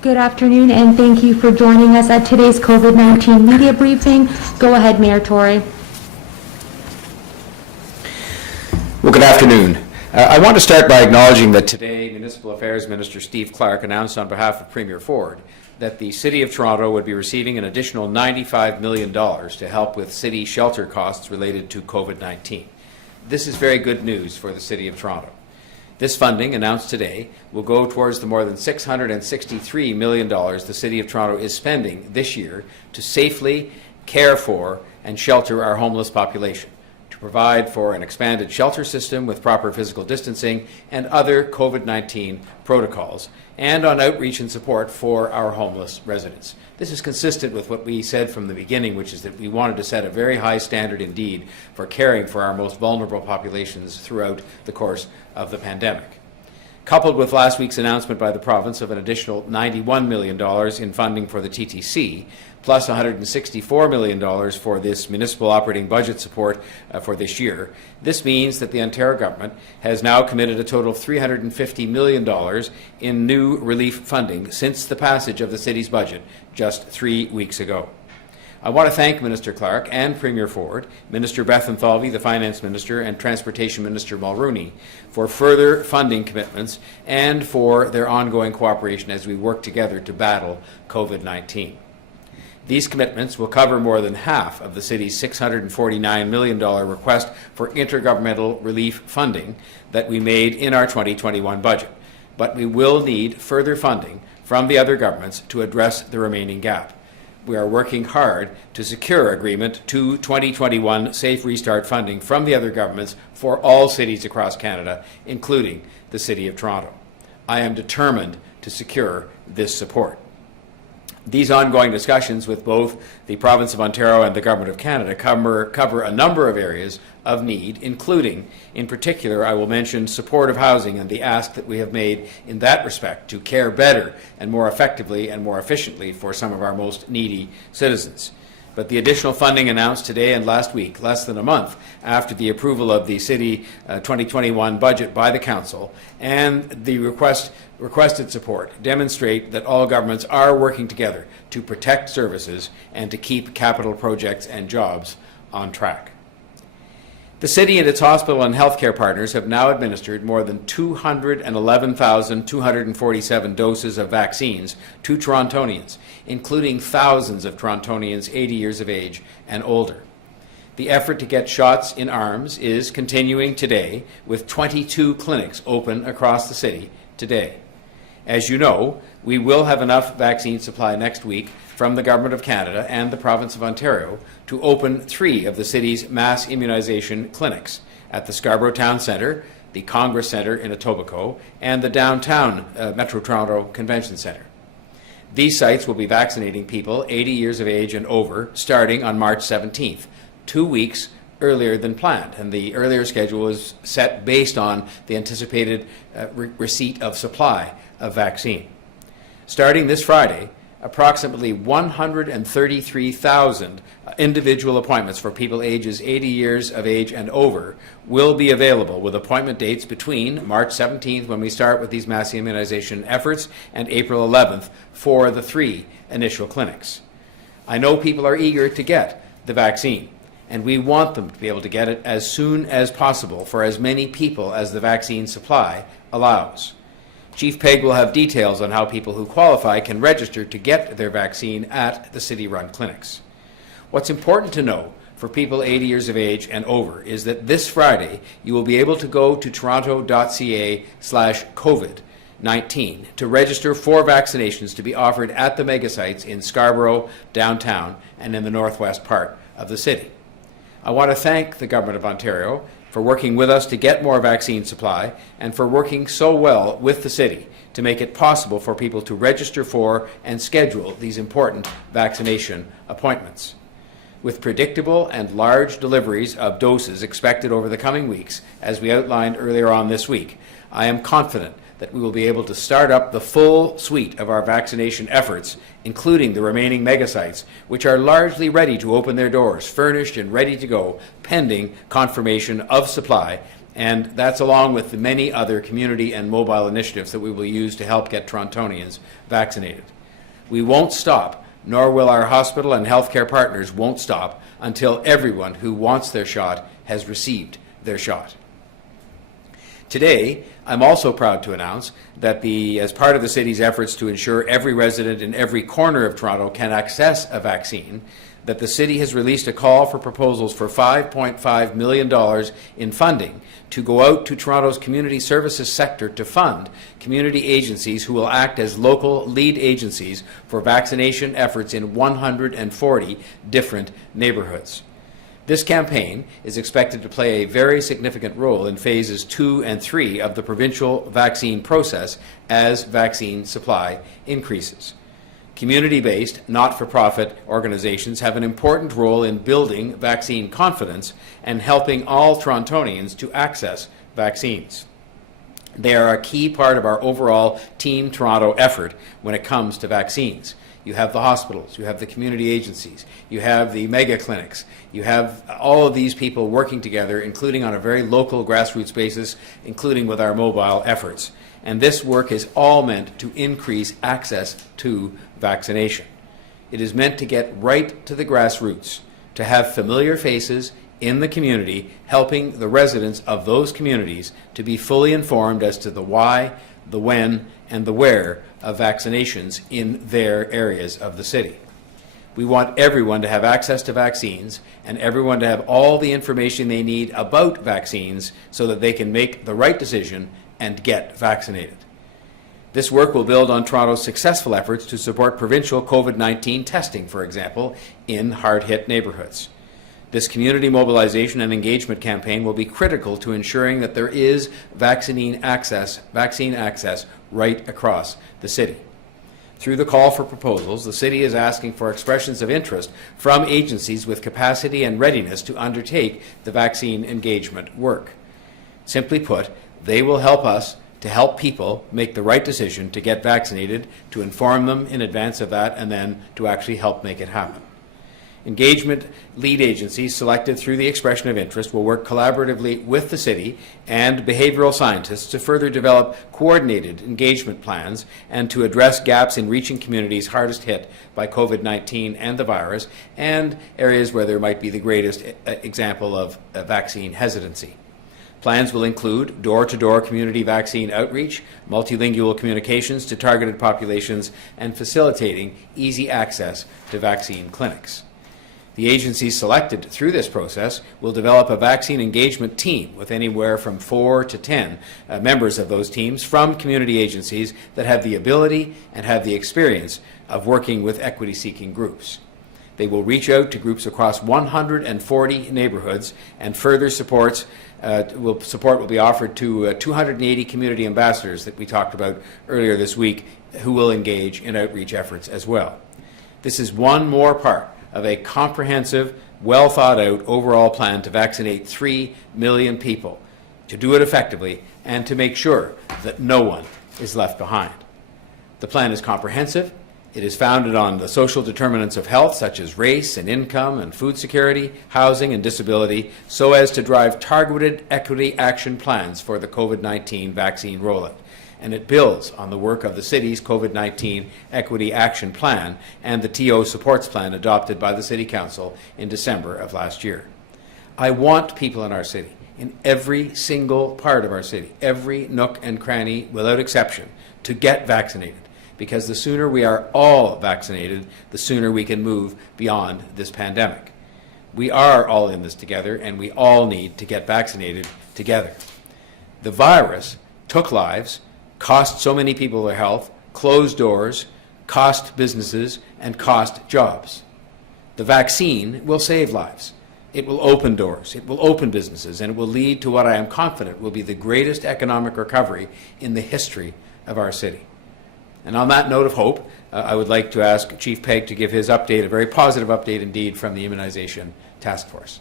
Good afternoon, and thank you for joining us at today's COVID-19 media briefing. Go ahead, Mayor Tory. Well, good afternoon. I want to start by acknowledging that today Municipal Affairs Minister Steve Clark announced on behalf of Premier Ford that the City of Toronto would be receiving an additional $95 million to help with city shelter costs related to COVID-19. This is very good news for the City of Toronto. This funding, announced today, will go towards the more than $663 million the City of Toronto is spending this year to safely care for and shelter our homeless population, to provide for an expanded shelter system with proper physical distancing and other COVID-19 protocols, and on outreach and support for our homeless residents. This is consistent with what we said from the beginning, which is that we wanted to set a very high standard indeed for caring for our most vulnerable populations throughout the course of the pandemic. Coupled with last week's announcement by the province of an additional $91 million in funding for the TTC, plus $164 million for this municipal operating budget support for this year, this means that the Ontario government has now committed a total of $350 million in new relief funding since the passage of the city's budget just 3 weeks ago. I want to thank Minister Clark and Premier Ford, Minister Bethlenfalvy, the Finance Minister, and Transportation Minister Mulrooney for further funding commitments and for their ongoing cooperation as we work together to battle COVID-19. These commitments will cover more than half of the city's $649 million request for intergovernmental relief funding that we made in our 2021 budget. But we will need further funding from the other governments to address the remaining gap. We are working hard to secure agreement to 2021 Safe Restart funding from the other governments for all cities across Canada, including the City of Toronto. I am determined to secure this support. These ongoing discussions with both the Province of Ontario and the Government of Canada cover a number of areas of need, including, in particular, I will mention supportive housing and the ask that we have made in that respect to care better and more effectively and more efficiently for some of our most needy citizens. But the additional funding announced today and last week, less than a month after the approval of the City 2021 budget by the Council, and the requested support demonstrate that all governments are working together to protect services and to keep capital projects and jobs on track. The City and its hospital and healthcare partners have now administered more than 211,247 doses of vaccines to Torontonians, including thousands of Torontonians 80 years of age and older. The effort to get shots in arms is continuing today, with 22 clinics open across the city today. As you know, we will have enough vaccine supply next week from the Government of Canada and the Province of Ontario to open 3 of the city's mass immunization clinics at the Scarborough Town Centre, the Congress Centre in Etobicoke, and the downtown Metro Toronto Convention Centre. These sites will be vaccinating people 80 years of age and over starting on March 17th, 2 weeks earlier than planned, and the earlier schedule was set based on the anticipated receipt of supply of vaccine. Starting this Friday, approximately 133,000 individual appointments for people ages 80 years of age and over will be available, with appointment dates between March 17th, when we start with these mass immunization efforts, and April 11th for the 3 initial clinics. I know people are eager to get the vaccine, and we want them to be able to get it as soon as possible for as many people as the vaccine supply allows. Chief Pegg will have details on how people who qualify can register to get their vaccine at the city-run clinics. What's important to know for people 80 years of age and over is that this Friday you will be able to go to toronto.ca/COVID-19 to register for vaccinations to be offered at the megasites in Scarborough, downtown, and in the northwest part of the city. I want to thank the Government of Ontario for working with us to get more vaccine supply, and for working so well with the city to make it possible for people to register for and schedule these important vaccination appointments. With predictable and large deliveries of doses expected over the coming weeks, as we outlined earlier on this week, I am confident that we will be able to start up the full suite of our vaccination efforts, including the remaining megasites, which are largely ready to open their doors, furnished and ready to go, pending confirmation of supply And that's along with the many other community and mobile initiatives that we will use to help get Torontonians vaccinated. We won't stop, nor will our hospital and healthcare partners won't stop until everyone who wants their shot has received their shot. Today, I'm also proud to announce that as part of the city's efforts to ensure every resident in every corner of Toronto can access a vaccine, that the city has released a call for proposals for $5.5 million in funding to go out to Toronto's community services sector to fund community agencies who will act as local lead agencies for vaccination efforts in 140 different neighborhoods. This campaign is expected to play a very significant role in phases 2 and 3 of the provincial vaccine process as vaccine supply increases. Community-based, not-for-profit organizations have an important role in building vaccine confidence and helping all Torontonians to access vaccines. They are a key part of our overall Team Toronto effort when it comes to vaccines. You have the hospitals, you have the community agencies, you have the mega clinics, you have all of these people working together, including on a very local grassroots basis, including with our mobile efforts. And this work is all meant to increase access to vaccination. It is meant to get right to the grassroots, to have familiar faces in the community helping the residents of those communities to be fully informed as to the why, the when, and the where of vaccinations in their areas of the city. We want everyone to have access to vaccines and everyone to have all the information they need about vaccines so that they can make the right decision and get vaccinated. This work will build on Toronto's successful efforts to support provincial COVID-19 testing, for example, in hard-hit neighbourhoods. This community mobilization and engagement campaign will be critical to ensuring that there is vaccine access right across the city. Through the call for proposals, the city is asking for expressions of interest from agencies with capacity and readiness to undertake the vaccine engagement work. Simply put, they will help us to help people make the right decision to get vaccinated, to inform them in advance of that, and then to actually help make it happen. Engagement lead agencies selected through the expression of interest will work collaboratively with the city and behavioral scientists to further develop coordinated engagement plans and to address gaps in reaching communities hardest hit by COVID-19 and the virus, and areas where there might be the greatest example of vaccine hesitancy. Plans will include door-to-door community vaccine outreach, multilingual communications to targeted populations, and facilitating easy access to vaccine clinics. The agencies selected through this process will develop a vaccine engagement team with anywhere from 4 to 10 members of those teams from community agencies that have the ability and have the experience of working with equity-seeking groups. They will reach out to groups across 140 neighborhoods, and further support will be offered to 280 community ambassadors that we talked about earlier this week, who will engage in outreach efforts as well. This is one more part of a comprehensive, well-thought-out overall plan to vaccinate 3 million people, to do it effectively, and to make sure that no one is left behind. The plan is comprehensive. It is founded on the social determinants of health, such as race and income and food security, housing and disability, so as to drive targeted equity action plans for the COVID-19 vaccine rollout. And it builds on the work of the city's COVID-19 Equity Action Plan and the TO Supports Plan adopted by the City Council in December of last year. I want people in our city, in every single part of our city, every nook and cranny, without exception, to get vaccinated, because the sooner we are all vaccinated, the sooner we can move beyond this pandemic. We are all in this together, and we all need to get vaccinated together. The virus took lives, cost so many people their health, closed doors, cost businesses, and cost jobs. The vaccine will save lives. It will open doors, it will open businesses, and it will lead to what I am confident will be the greatest economic recovery in the history of our city. And on that note of hope, I would like to ask Chief Pegg to give his update, a very positive update indeed, from the Immunization Task Force.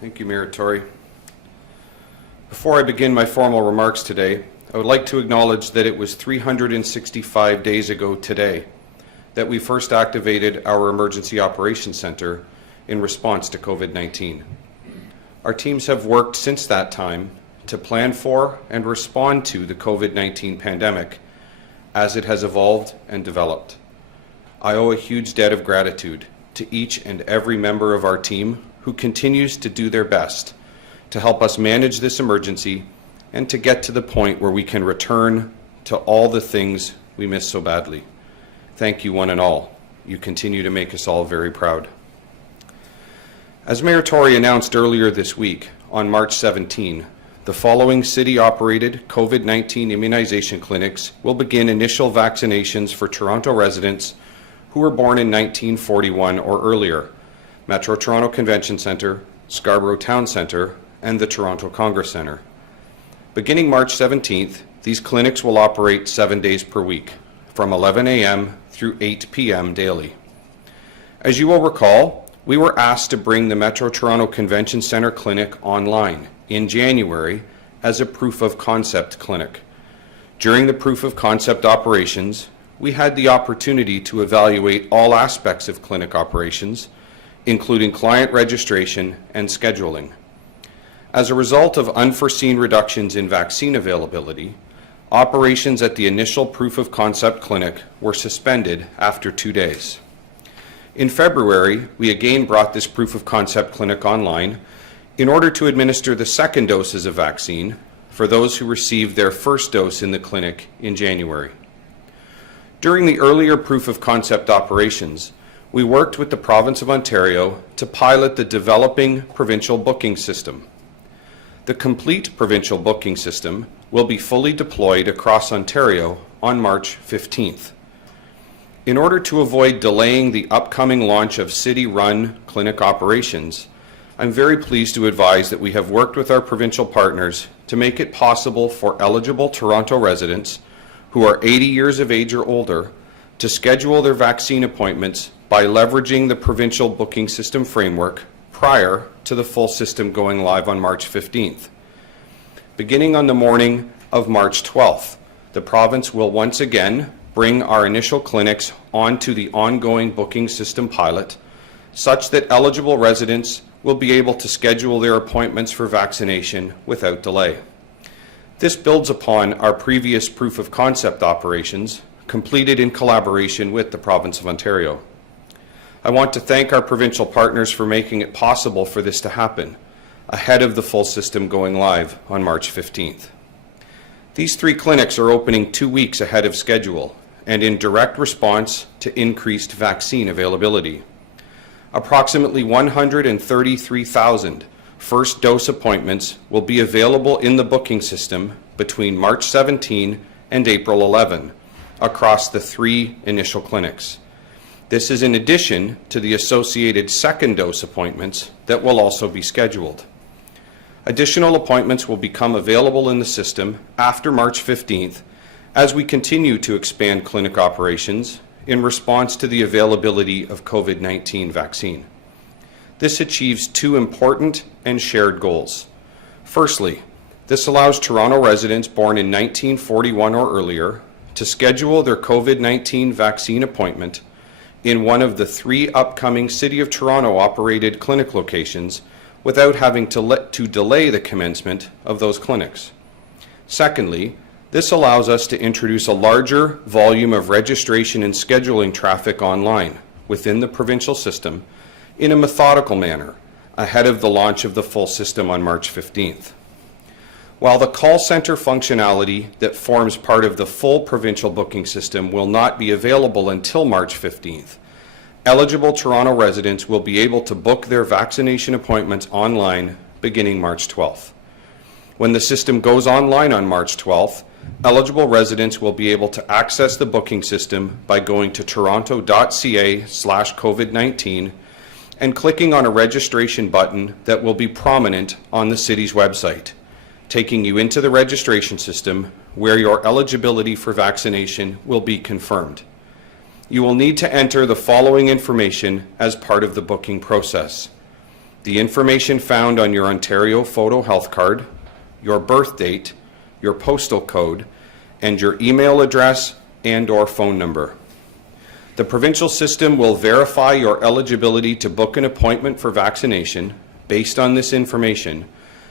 Thank you, Mayor Tory. Before I begin my formal remarks today, I would like to acknowledge that it was 365 days ago today that we first activated our Emergency Operations Center in response to COVID-19. Our teams have worked since that time to plan for and respond to the COVID-19 pandemic as it has evolved and developed. I owe a huge debt of gratitude to each and every member of our team who continues to do their best to help us manage this emergency and to get to the point where we can return to all the things we miss so badly. Thank you, one and all. You continue to make us all very proud. As Mayor Tory announced earlier this week, on March 17, the following city-operated COVID-19 immunization clinics will begin initial vaccinations for Toronto residents who were born in 1941 or earlier: Metro Toronto Convention Centre, Scarborough Town Centre, and the Toronto Congress Centre. Beginning March 17th, these clinics will operate 7 days per week, from 11 a.m. through 8 p.m. daily. As you will recall, we were asked to bring the Metro Toronto Convention Centre Clinic online in January as a proof of concept clinic. During the proof of concept operations, we had the opportunity to evaluate all aspects of clinic operations, including client registration and scheduling. As a result of unforeseen reductions in vaccine availability, operations at the initial proof of concept clinic were suspended after 2 days. In February, we again brought this proof of concept clinic online in order to administer the second doses of vaccine for those who received their first dose in the clinic in January. During the earlier proof of concept operations, we worked with the Province of Ontario to pilot the developing provincial booking system. The complete provincial booking system will be fully deployed across Ontario on March 15th. In order to avoid delaying the upcoming launch of city-run clinic operations, I'm very pleased to advise that we have worked with our provincial partners to make it possible for eligible Toronto residents who are 80 years of age or older to schedule their vaccine appointments by leveraging the provincial booking system framework prior to the full system going live on March 15th. Beginning on the morning of March 12th, the province will once again bring our initial clinics onto the ongoing booking system pilot, such that eligible residents will be able to schedule their appointments for vaccination without delay. This builds upon our previous proof of concept operations completed in collaboration with the Province of Ontario. I want to thank our provincial partners for making it possible for this to happen ahead of the full system going live on March 15th. These 3 clinics are opening 2 weeks ahead of schedule and in direct response to increased vaccine availability. Approximately 133,000 first dose appointments will be available in the booking system between March 17 and April 11 across the 3 initial clinics. This is in addition to the associated second dose appointments that will also be scheduled. Additional appointments will become available in the system after March 15th as we continue to expand clinic operations in response to the availability of COVID-19 vaccine. This achieves 2 important and shared goals. Firstly, this allows Toronto residents born in 1941 or earlier to schedule their COVID-19 vaccine appointment in one of the 3 upcoming City of Toronto operated clinic locations without having to delay the commencement of those clinics. Secondly, this allows us to introduce a larger volume of registration and scheduling traffic online within the provincial system in a methodical manner ahead of the launch of the full system on March 15th. While the call center functionality that forms part of the full provincial booking system will not be available until March 15th, eligible Toronto residents will be able to book their vaccination appointments online beginning March 12th. When the system goes online on March 12th, eligible residents will be able to access the booking system by going to toronto.ca/COVID-19 and clicking on a registration button that will be prominent on the city's website, taking you into the registration system where your eligibility for vaccination will be confirmed. You will need to enter the following information as part of the booking process: the information found on your Ontario Photo Health Card, your birth date, your postal code, and your email address and/or phone number. The provincial system will verify your eligibility to book an appointment for vaccination based on this information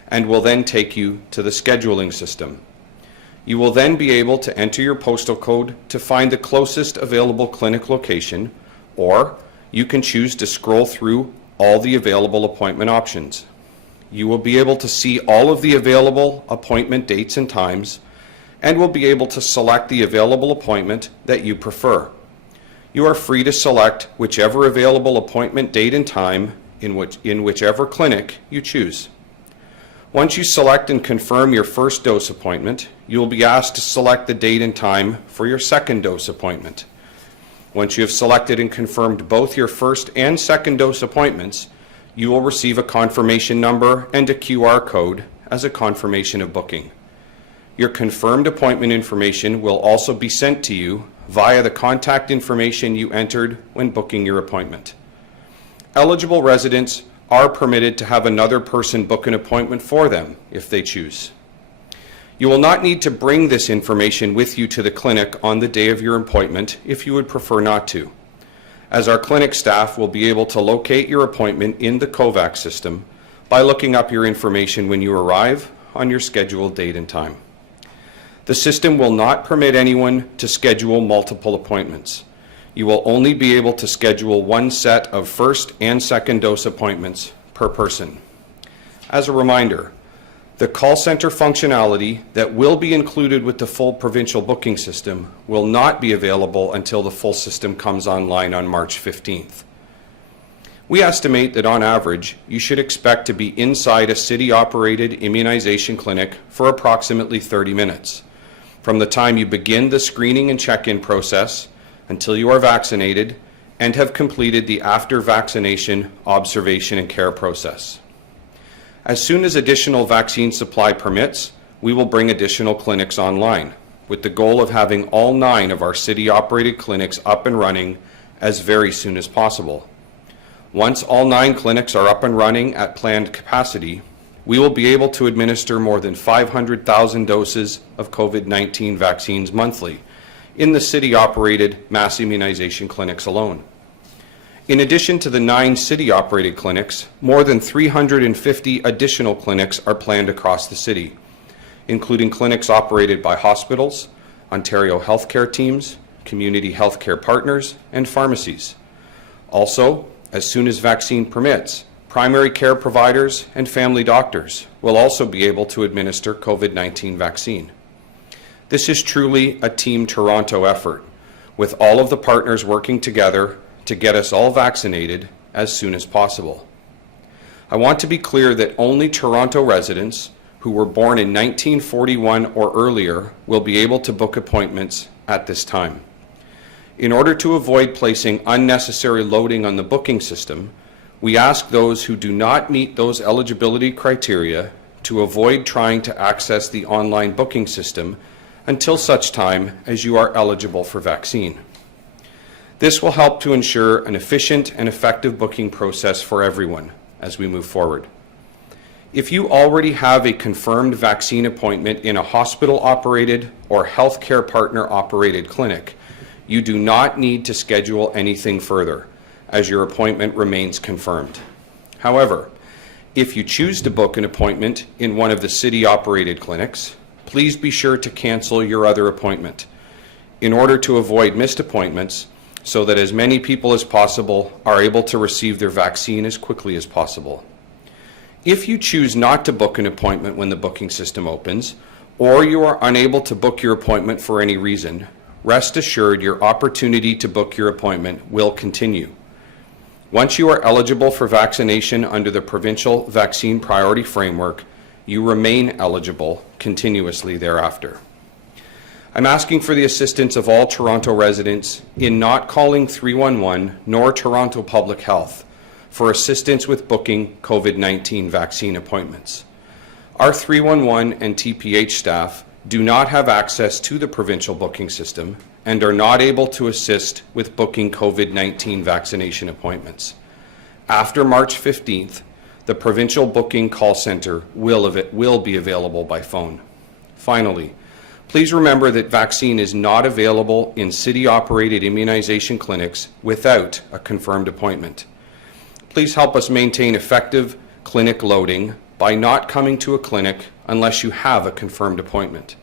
and will then take you to the scheduling system. You will then be able to enter your postal code to find the closest available clinic location, or you can choose to scroll through all the available appointment options. You will be able to see all of the available appointment dates and times, and will be able to select the available appointment that you prefer. You are free to select whichever available appointment date and time in whichever clinic you choose. Once you select and confirm your first dose appointment, you will be asked to select the date and time for your second dose appointment. Once you have selected and confirmed both your first and second dose appointments, you will receive a confirmation number and a QR code as a confirmation of booking. Your confirmed appointment information will also be sent to you via the contact information you entered when booking your appointment. Eligible residents are permitted to have another person book an appointment for them if they choose. You will not need to bring this information with you to the clinic on the day of your appointment if you would prefer not to, as our clinic staff will be able to locate your appointment in the COVAX system by looking up your information when you arrive on your scheduled date and time. The system will not permit anyone to schedule multiple appointments. You will only be able to schedule one set of first and second dose appointments per person. As a reminder, the call center functionality that will be included with the full provincial booking system will not be available until the full system comes online on March 15th. We estimate that on average, you should expect to be inside a city-operated immunization clinic for approximately 30 minutes, from the time you begin the screening and check-in process until you are vaccinated and have completed the after-vaccination observation and care process. As soon as additional vaccine supply permits, we will bring additional clinics online, with the goal of having all 9 of our city-operated clinics up and running as very soon as possible. Once all 9 clinics are up and running at planned capacity, we will be able to administer more than 500,000 doses of COVID-19 vaccines monthly in the city-operated mass immunization clinics alone. In addition to the 9 city-operated clinics, more than 350 additional clinics are planned across the city, including clinics operated by hospitals, Ontario healthcare teams, community healthcare partners, and pharmacies. Also, as soon as vaccine permits, primary care providers and family doctors will also be able to administer COVID-19 vaccine. This is truly a Team Toronto effort, with all of the partners working together to get us all vaccinated as soon as possible. I want to be clear that only Toronto residents who were born in 1941 or earlier will be able to book appointments at this time. In order to avoid placing unnecessary loading on the booking system, we ask those who do not meet those eligibility criteria to avoid trying to access the online booking system until such time as you are eligible for vaccine. This will help to ensure an efficient and effective booking process for everyone as we move forward. If you already have a confirmed vaccine appointment in a hospital-operated or healthcare partner-operated clinic, you do not need to schedule anything further, as your appointment remains confirmed. However, if you choose to book an appointment in one of the city-operated clinics, please be sure to cancel your other appointment in order to avoid missed appointments, so that as many people as possible are able to receive their vaccine as quickly as possible. If you choose not to book an appointment when the booking system opens, or you are unable to book your appointment for any reason, rest assured your opportunity to book your appointment will continue. Once you are eligible for vaccination under the Provincial Vaccine Priority Framework, you remain eligible continuously thereafter. I'm asking for the assistance of all Toronto residents in not calling 311 nor Toronto Public Health for assistance with booking COVID-19 vaccine appointments. Our 311 and TPH staff do not have access to the provincial booking system and are not able to assist with booking COVID-19 vaccination appointments. After March 15th, the provincial booking call center will be available by phone. Finally, Please remember that vaccine is not available in city-operated immunization clinics without a confirmed appointment. Please help us maintain effective clinic loading by not coming to a clinic unless you have a confirmed appointment.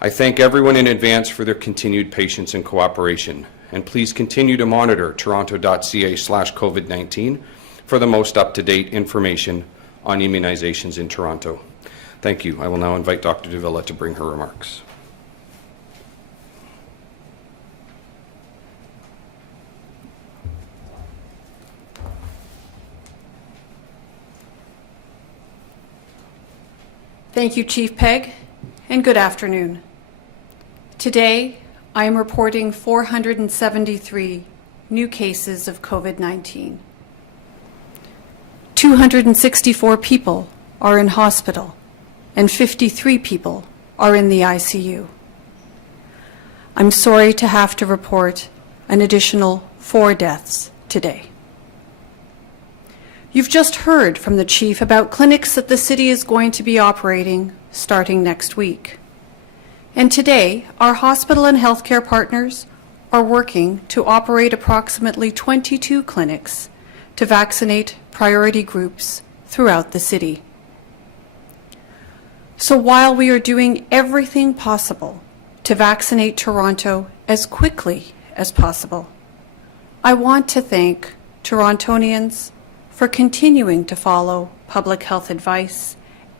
I thank everyone in advance for their continued patience and cooperation, and please continue to monitor toronto.ca/COVID-19 for the most up-to-date information on immunizations in Toronto. Thank you. I will now invite Dr. Davila to bring her remarks. Thank you, Chief Pegg, and good afternoon. Today, I am reporting 473 new cases of COVID-19. 264 people are in hospital, and 53 people are in the ICU. I'm sorry to have to report an additional 4 deaths today. You've just heard from the Chief about clinics that the city is going to be operating starting next week. And today, our hospital and healthcare partners are working to operate approximately 22 clinics to vaccinate priority groups throughout the city. So while we are doing everything possible to vaccinate Toronto as quickly as possible, I want to thank Torontonians for continuing to follow public health advice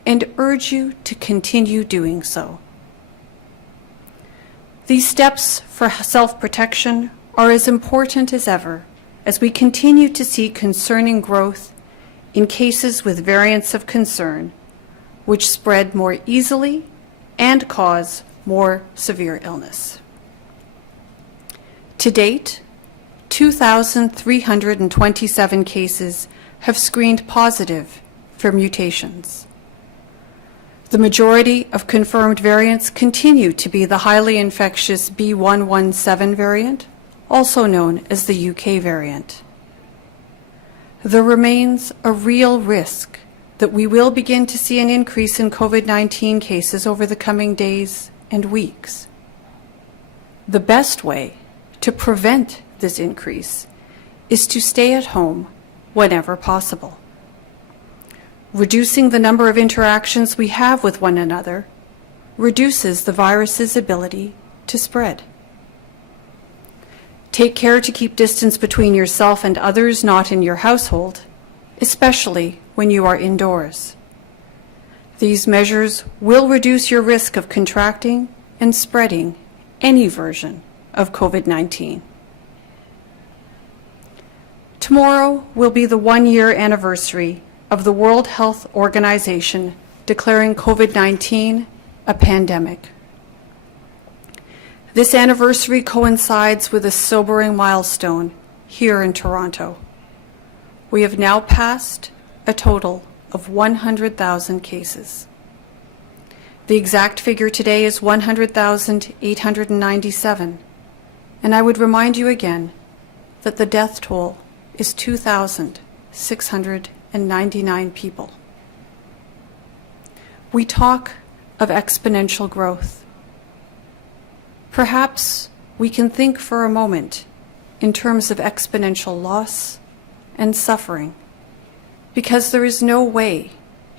and urge you to continue doing so. These steps for self-protection are as important as ever as we continue to see concerning growth in cases with variants of concern, which spread more easily and cause more severe illness. To date, 2,327 cases have screened positive for mutations. The majority of confirmed variants continue to be the highly infectious B117 variant, also known as the UK variant. There remains a real risk that we will begin to see an increase in COVID-19 cases over the coming days and weeks. The best way to prevent this increase is to stay at home whenever possible. Reducing the number of interactions we have with one another reduces the virus's ability to spread. Take care to keep distance between yourself and others not in your household, especially when you are indoors. These measures will reduce your risk of contracting and spreading any version of COVID-19. Tomorrow will be the 1-year anniversary of the World Health Organization declaring COVID-19 a pandemic. This anniversary coincides with a sobering milestone here in Toronto. We have now passed a total of 100,000 cases. The exact figure today is 100,897, and I would remind you again that the death toll is 2,699 people. We talk of exponential growth. Perhaps we can think for a moment in terms of exponential loss and suffering, because there is no way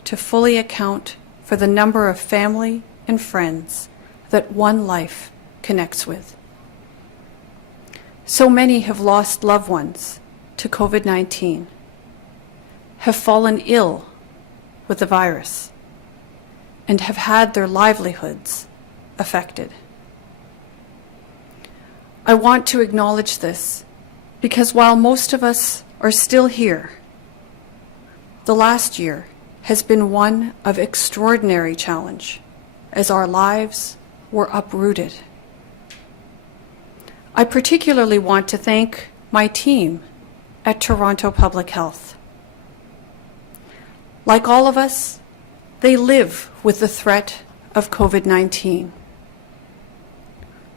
to fully account for the number of family and friends that one life connects with. So many have lost loved ones to COVID-19, have fallen ill with the virus, and have had their livelihoods affected. I want to acknowledge this because while most of us are still here, the last year has been one of extraordinary challenge as our lives were uprooted. I particularly want to thank my team at Toronto Public Health. Like all of us, they live with the threat of COVID-19.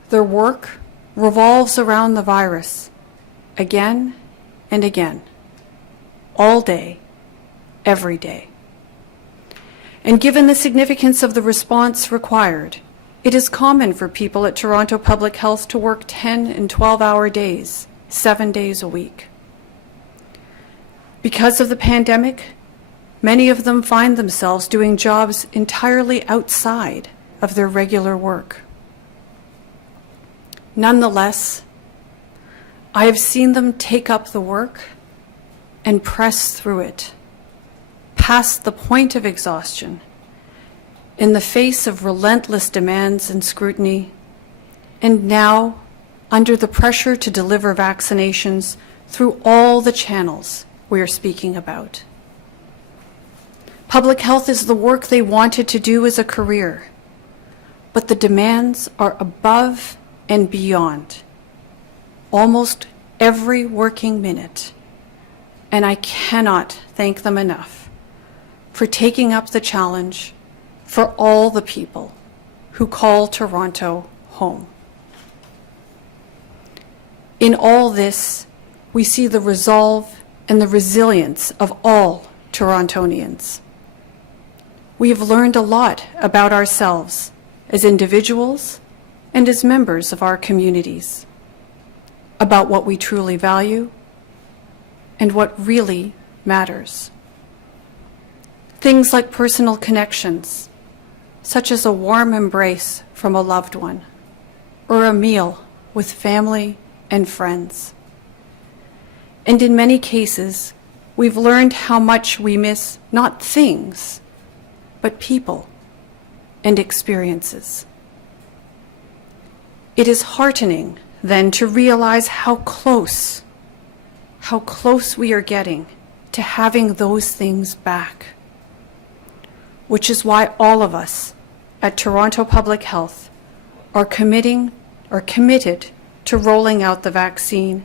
Their work revolves around the virus again and again, all day, every day. And given the significance of the response required, It is common for people at Toronto Public Health to work 10 and 12-hour days, 7 days a week. Because of the pandemic, many of them find themselves doing jobs entirely outside of their regular work. Nonetheless, I have seen them take up the work and press through it, past the point of exhaustion, in the face of relentless demands and scrutiny, and now under the pressure to deliver vaccinations through all the channels we are speaking about. Public health is the work they wanted to do as a career, but the demands are above and beyond almost every working minute, and I cannot thank them enough for taking up the challenge for all the people who call Toronto home. In all this, we see the resolve and the resilience of all Torontonians. We have learned a lot about ourselves as individuals and as members of our communities, about what we truly value and what really matters. Things like personal connections, such as a warm embrace from a loved one, or a meal with family and friends. And in many cases, we've learned how much we miss not things, but people and experiences. It is heartening then to realize how close we are getting to having those things back, which is why all of us at Toronto Public Health are committed to rolling out the vaccine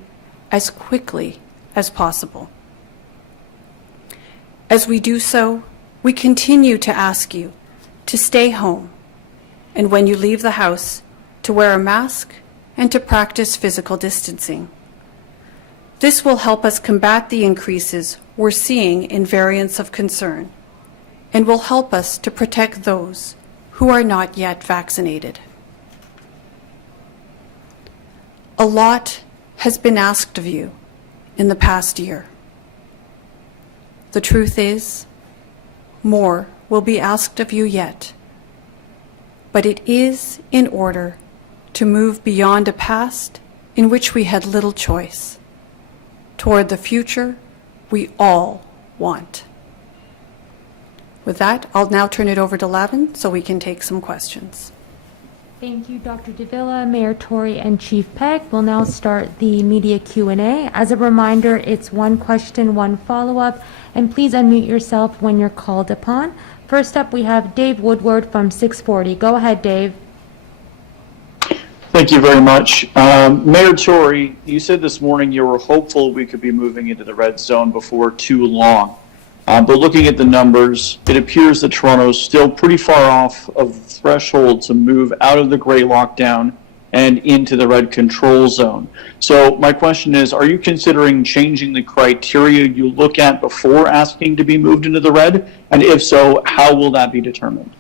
as quickly as possible. As we do so, we continue to ask you to stay home, and when you leave the house, to wear a mask and to practice physical distancing. This will help us combat the increases we're seeing in variants of concern and will help us to protect those who are not yet vaccinated. A lot has been asked of you in the past year. The truth is, more will be asked of you yet, but it is in order to move beyond a past in which we had little choice, toward the future we all want. With that, I'll now turn it over to Lavin so we can take some questions. Thank you, Dr. Davila, Mayor Tory, and Chief Pegg. We'll now start the media Q&A. As a reminder, it's one question, one follow-up, and please unmute yourself when you're called upon. First up, we have Dave Woodward from 640. Go ahead, Dave. Thank you very much. Mayor Tory, you said this morning you were hopeful we could be moving into the red zone before too long. But looking at the numbers, it appears that Toronto is still pretty far off of the threshold to move out of the gray lockdown and into the red control zone. So my question is, are you considering changing the criteria you look at before asking to be moved into the red? And if so, how will that be determined?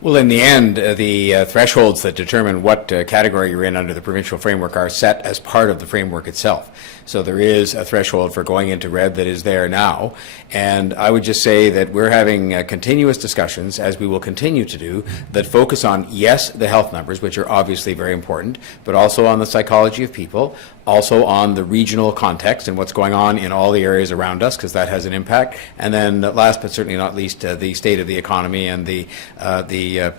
Well, in the end, the thresholds that determine what category you're in under the provincial framework are set as part of the framework itself. So there is a threshold for going into red that is there now. And I would just say that we're having continuous discussions, as we will continue to do, that focus on, yes, the health numbers, which are obviously very important, but also on the psychology of people, also on the regional context and what's going on in all the areas around us, because that has an impact. And then last but certainly not least, the state of the economy and the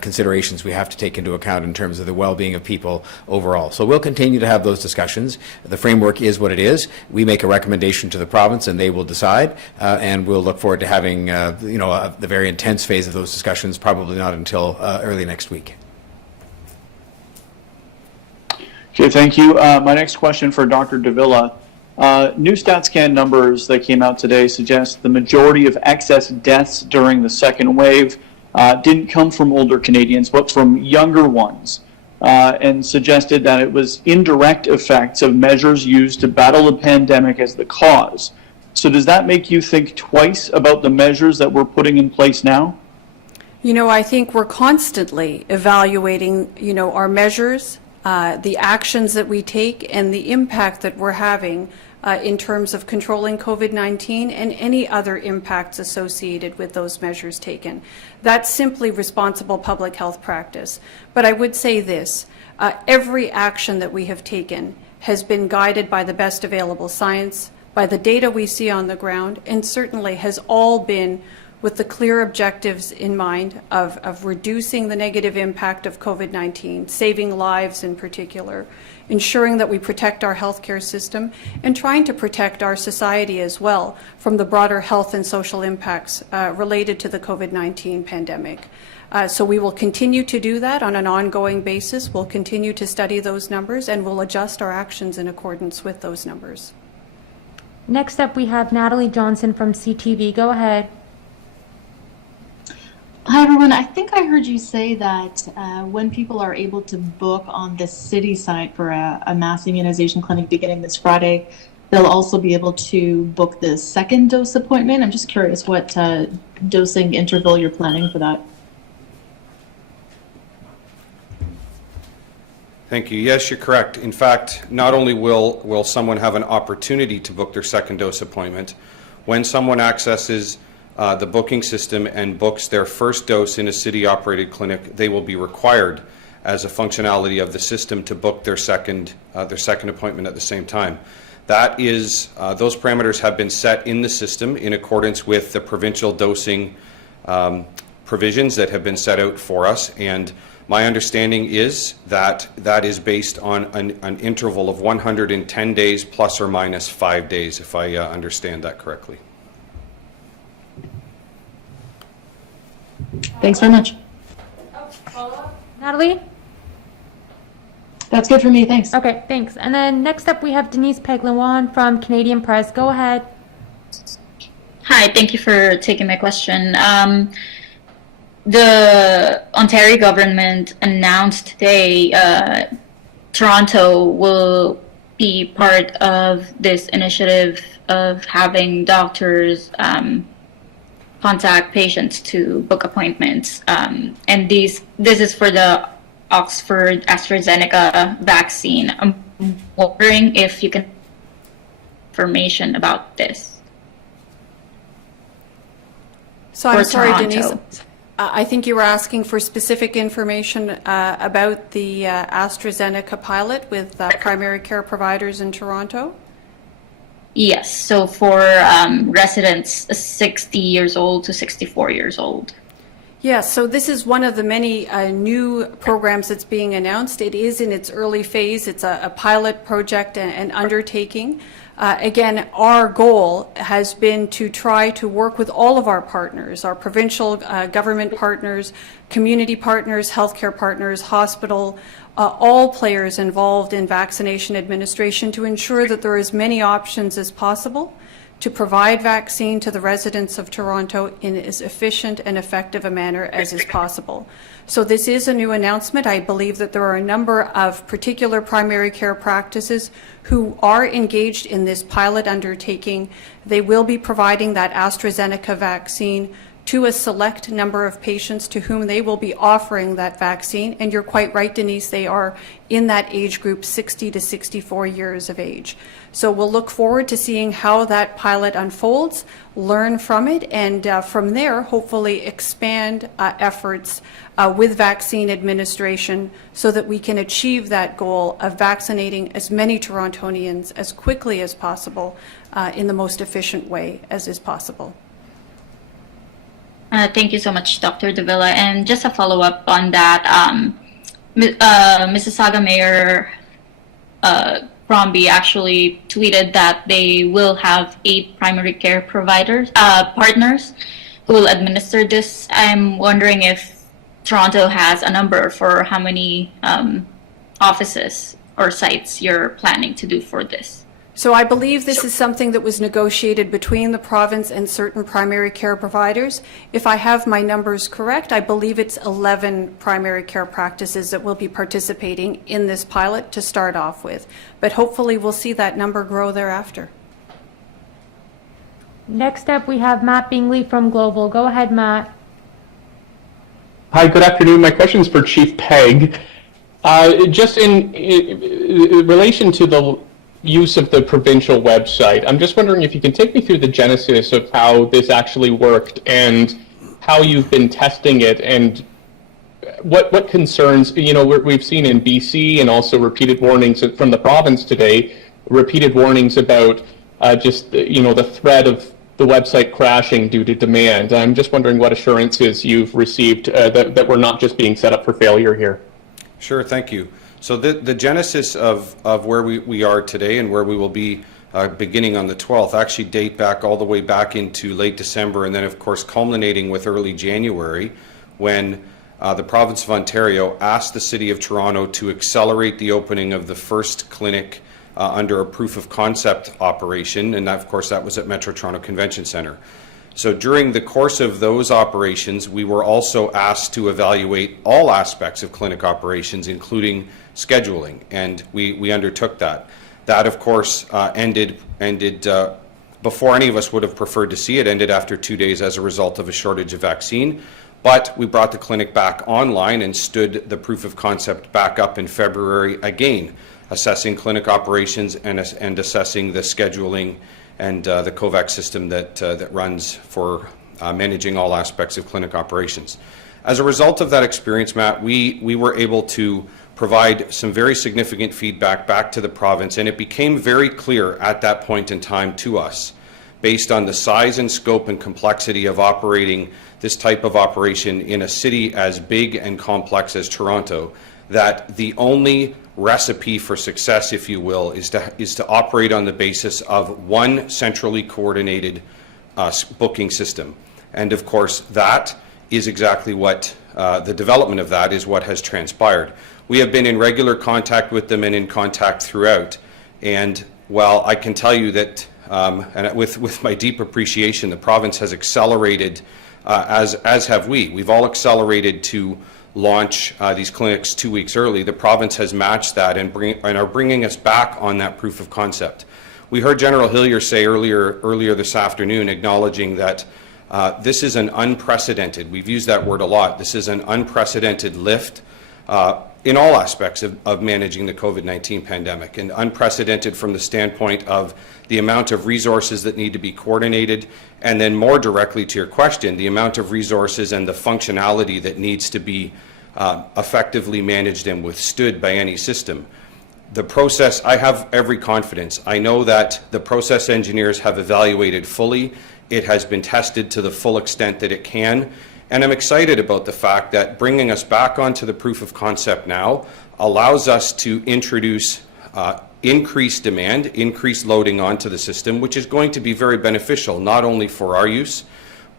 considerations we have to take into account in terms of the well-being of people overall. So we'll continue to have those discussions. The framework is what it is. We make a recommendation to the province and they will decide, and we'll look forward to having the very intense phase of those discussions, probably not until early next week. Okay, thank you. My next question for Dr. Davila. New StatScan numbers that came out today suggest the majority of excess deaths during the second wave didn't come from older Canadians, but from younger ones, and suggested that it was indirect effects of measures used to battle the pandemic as the cause. So does that make you think twice about the measures that we're putting in place now? You know, I think we're constantly evaluating, our measures, the actions that we take, and the impact that we're having in terms of controlling COVID-19 and any other impacts associated with those measures taken. That's simply responsible public health practice. But I would say this, every action that we have taken has been guided by the best available science, by the data we see on the ground, and certainly has all been with the clear objectives in mind of reducing the negative impact of COVID-19, saving lives in particular, ensuring that we protect our healthcare system, and trying to protect our society as well from the broader health and social impacts related to the COVID-19 pandemic. So we will continue to do that on an ongoing basis. We'll continue to study those numbers, and we'll adjust our actions in accordance with those numbers. Next up, we have Natalie Johnson from CTV. Go ahead. Hi, everyone. I think I heard you say that when people are able to book on the city site for a mass immunization clinic beginning this Friday, they'll also be able to book the second dose appointment. I'm just curious what dosing interval you're planning for that. Thank you. Yes, you're correct. In fact, not only will someone have an opportunity to book their second dose appointment, when someone accesses the booking system and books their first dose in a city-operated clinic, they will be required, as a functionality of the system, to book their second appointment at the same time. That is, those parameters have been set in the system in accordance with the provincial dosing provisions that have been set out for us, and my understanding is that that is based on an interval of 110 days plus or minus 5 days, if I understand that correctly. Thanks very much. Natalie? That's good for me. Thanks. Okay, thanks. And then next up, we have Denise Peglawan from Canadian Press. Go ahead. Hi, thank you for taking my question. The Ontario government announced today Toronto will be part of this initiative of having doctors contact patients to book appointments. And this is for the Oxford AstraZeneca vaccine. I'm wondering if you can information about this. So I'm For sorry, Toronto. Denise. I think you were asking for specific information about the AstraZeneca pilot with primary care providers in Toronto. Yes, so for residents 60 years old to 64 years old. Yes, so this is one of the many new programs that's being announced. It is in its early phase. It's a pilot project and undertaking. Again, our goal has been to try to work with all of our partners, our provincial government partners, community partners, healthcare partners, hospital, all players involved in vaccination administration to ensure that there are as many options as possible to provide vaccine to the residents of Toronto in as efficient and effective a manner as is possible. So this is a new announcement. I believe that there are a number of particular primary care practices who are engaged in this pilot undertaking. They will be providing that AstraZeneca vaccine to a select number of patients to whom they will be offering that vaccine. And you're quite right, Denise, they are in that age group 60 to 64 years of age. So we'll look forward to seeing how that pilot unfolds, learn from it, and from there, hopefully expand efforts with vaccine administration so that we can achieve that goal of vaccinating as many Torontonians as quickly as possible in the most efficient way as is possible. Thank you so much, Dr. Davila. And just a follow-up on that, Mississauga Mayor Crombie actually tweeted that they will have 8 primary care providers, partners who will administer this. I'm wondering if Toronto has a number for how many offices or sites you're planning to do for this. So I believe this is something that was negotiated between the province and certain primary care providers. If I have my numbers correct, I believe it's 11 primary care practices that will be participating in this pilot to start off with. But hopefully we'll see that number grow thereafter. Next up, we have Matt Bingley from Global. Go ahead, Matt. Hi, good afternoon. My question is for Chief Pegg. Just in relation to the use of the provincial website, I'm just wondering if you can take me through the genesis of how this actually worked and how you've been testing it, and what concerns, we've seen in BC and also repeated warnings from the province today, repeated warnings about the threat of the website crashing due to demand. I'm just wondering what assurances you've received that we're not just being set up for failure here. Sure, thank you. So the genesis of where we are today and where we will be beginning on the 12th actually date back all the way back into late December, and then of course culminating with early January, when the province of Ontario asked the City of Toronto to accelerate the opening of the first clinic under a proof of concept operation, and that, of course, that was at Metro Toronto Convention Centre. So during the course of those operations, we were also asked to evaluate all aspects of clinic operations, including scheduling, and we undertook that. That, of course, ended before any of us would have preferred to see it, ended after 2 days as a result of a shortage of vaccine. But we brought the clinic back online and stood the proof of concept back up in February again, assessing clinic operations and assessing the scheduling and the COVAX system that runs for managing all aspects of clinic operations. As a result of that experience, Matt, we were able to provide some very significant feedback back to the province, and it became very clear at that point in time to us, based on the size and scope and complexity of operating this type of operation in a city as big and complex as Toronto, that the only recipe for success, if you will, is to operate on the basis of one centrally coordinated booking system. And of course, that is exactly what the development of that is what has transpired. We have been in regular contact with them and in contact throughout. And while I can tell you that, and with my deep appreciation, the province has accelerated, as have we. We've all accelerated to launch these clinics 2 weeks early. The province has matched that and are bringing us back on that proof of concept. We heard General Hillier say earlier this afternoon, acknowledging that this is an unprecedented, we've used that word a lot, this is an unprecedented lift in all aspects of managing the COVID-19 pandemic, and unprecedented from the standpoint of the amount of resources that need to be coordinated, and then more directly to your question, the amount of resources and the functionality that needs to be effectively managed and withstood by any system. The process, I have every confidence. I know that the process engineers have evaluated fully. It has been tested to the full extent that it can. And I'm excited about the fact that bringing us back onto the proof of concept now allows us to introduce increased demand, increased loading onto the system, which is going to be very beneficial, not only for our use,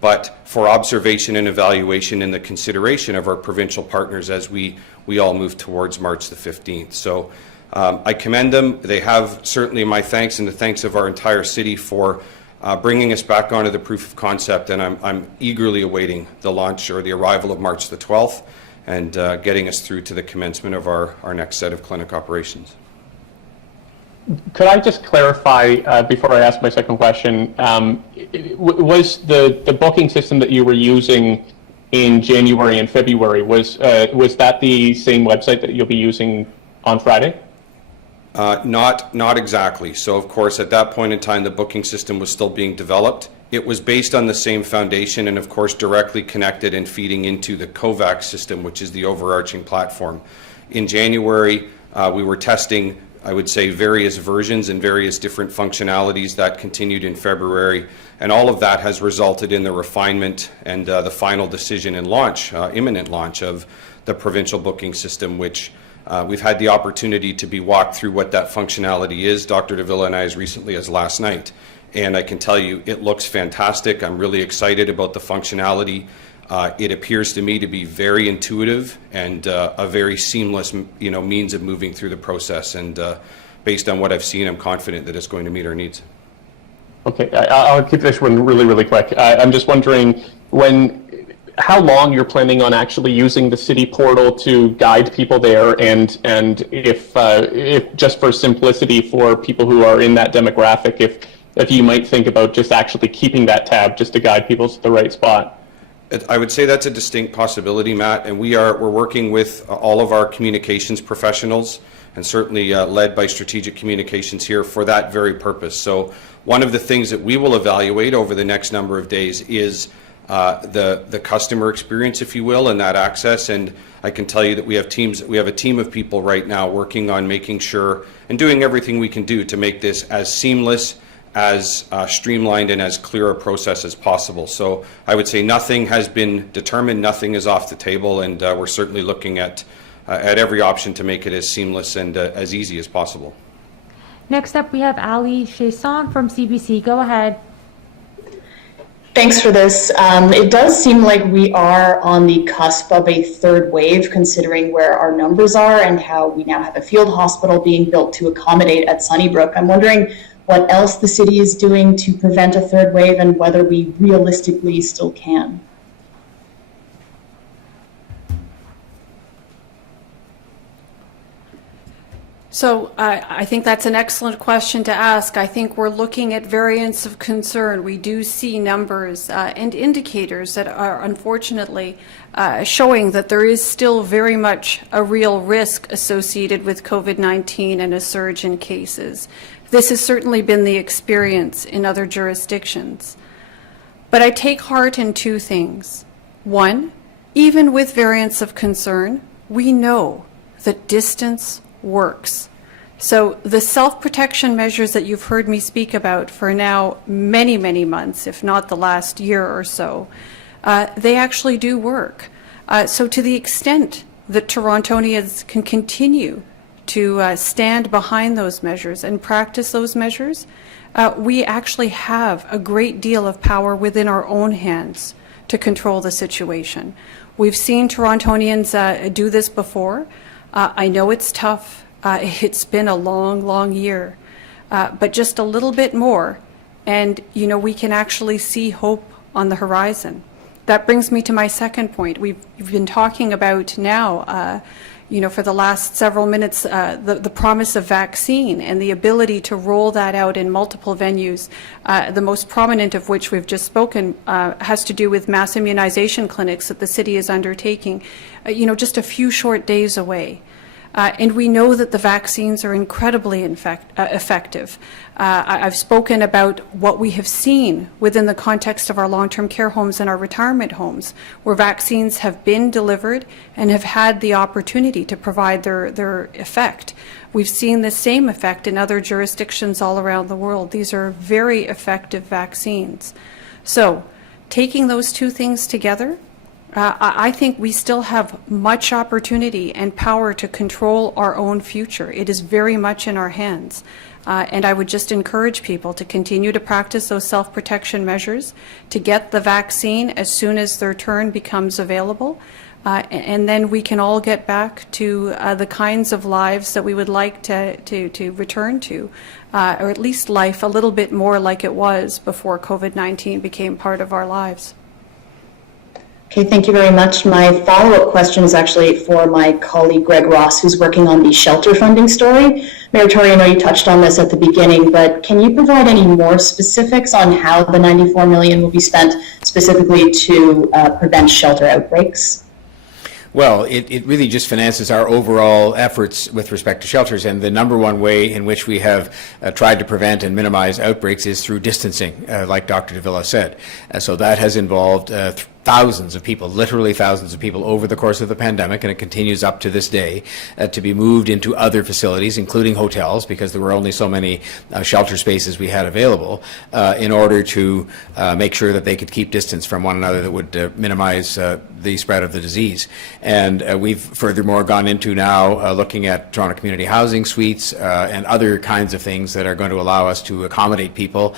but for observation and evaluation and the consideration of our provincial partners as we all move towards March the 15th. So I commend them. They have certainly my thanks and the thanks of our entire city for bringing us back onto the proof of concept, and I'm eagerly awaiting the launch or the arrival of March the 12th and getting us through to the commencement of our next set of clinic operations. Could I just clarify before I ask my second question, was the booking system that you were using in January and February, was that the same website that you'll be using on Friday? Not exactly. So, of course, at that point in time, the booking system was still being developed. It was based on the same foundation and, of course, directly connected and feeding into the COVAX system, which is the overarching platform. In January, we were testing, I would say, various versions and various different functionalities that continued in February, and all of that has resulted in the refinement and the final decision and launch, imminent launch of the provincial booking system, which we've had the opportunity to be walked through what that functionality is, Dr. Davila and I, as recently as last night. And I can tell you it looks fantastic. I'm really excited about the functionality. It appears to me to be very intuitive and a very seamless, means of moving through the process. And based on what I've seen, I'm confident that it's going to meet our needs. Okay, I'll keep this one really, really quick. I'm just wondering how long you're planning on actually using the city portal to guide people there, and if just for simplicity for people who are in that demographic, if you might think about just actually keeping that tab just to guide people to the right spot. I would say that's a distinct possibility, Matt, and we're working with all of our communications professionals, and certainly led by strategic communications here for that very purpose. So one of the things that we will evaluate over the next number of days is the customer experience, if you will, and that access. And I can tell you that we have a team of people right now working on making sure and doing everything we can do to make this as seamless, as streamlined, and as clear a process as possible. So I would say nothing has been determined, nothing is off the table, and we're certainly looking at every option to make it as seamless and as easy as possible. Next up, we have Ali Chesson from CBC. Go ahead. Thanks for this. It does seem like we are on the cusp of a third wave, considering where our numbers are and how we now have a field hospital being built to accommodate at Sunnybrook. I'm wondering what else the city is doing to prevent a third wave and whether we realistically still can. So I think that's an excellent question to ask. I think we're looking at variants of concern. We do see numbers and indicators that are unfortunately showing that there is still very much a real risk associated with COVID-19 and a surge in cases. This has certainly been the experience in other jurisdictions. But I take heart in two things. One, even with variants of concern, we know that distance works. So the self-protection measures that you've heard me speak about for now many, many months, if not the last year or so, they actually do work. So to the extent that Torontonians can continue to stand behind those measures and practice those measures, we actually have a great deal of power within our own hands to control the situation. We've seen Torontonians do this before. I know it's tough. It's been a long, long year, but just a little bit more, and we can actually see hope on the horizon. That brings me to my second point. We've been talking about now, for the last several minutes, the promise of vaccine and the ability to roll that out in multiple venues, the most prominent of which we've just spoken has to do with mass immunization clinics that the city is undertaking, just a few short days away. And we know that the vaccines are incredibly effective. I've spoken about what we have seen within the context of our long-term care homes and our retirement homes, where vaccines have been delivered and have had the opportunity to provide their effect. We've seen the same effect in other jurisdictions all around the world. These are very effective vaccines. So, taking those two things together, I think we still have much opportunity and power to control our own future. It is very much in our hands. And I would just encourage people to continue to practice those self-protection measures, to get the vaccine as soon as their turn becomes available, and then we can all get back to the kinds of lives that we would like to return to, or at least life a little bit more like it was before COVID-19 became part of our lives. Okay, thank you very much. My follow-up question is actually for my colleague Greg Ross, who's working on the shelter funding story. Mayor Tory, I know you touched on this at the beginning, but can you provide any more specifics on how the $94 million will be spent specifically to prevent shelter outbreaks? Well, it really just finances our overall efforts with respect to shelters, and the number one way in which we have tried to prevent and minimize outbreaks is through distancing, like Dr. Davila said. So that has involved thousands of people, literally thousands of people over the course of the pandemic, and it continues up to this day, to be moved into other facilities, including hotels, because there were only so many shelter spaces we had available, in order to make sure that they could keep distance from one another that would minimize the spread of the disease. And we've furthermore gone into now looking at Toronto community housing suites and other kinds of things that are going to allow us to accommodate people